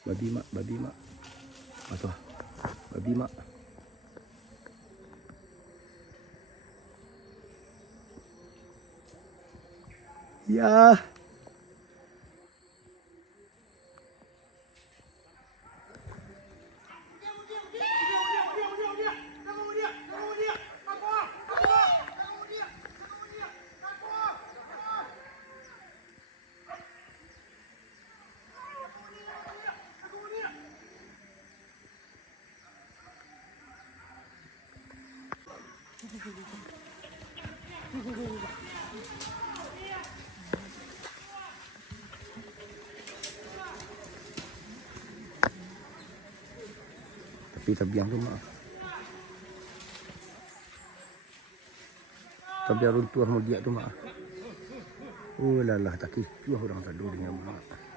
Babi mak, babi mak. Atau babi mak. Ya. Tapi tabiang tu mak. Tabiang runtuh mau dia tu mak. Oh lalah tak kicuh orang tak dulu dengan mak.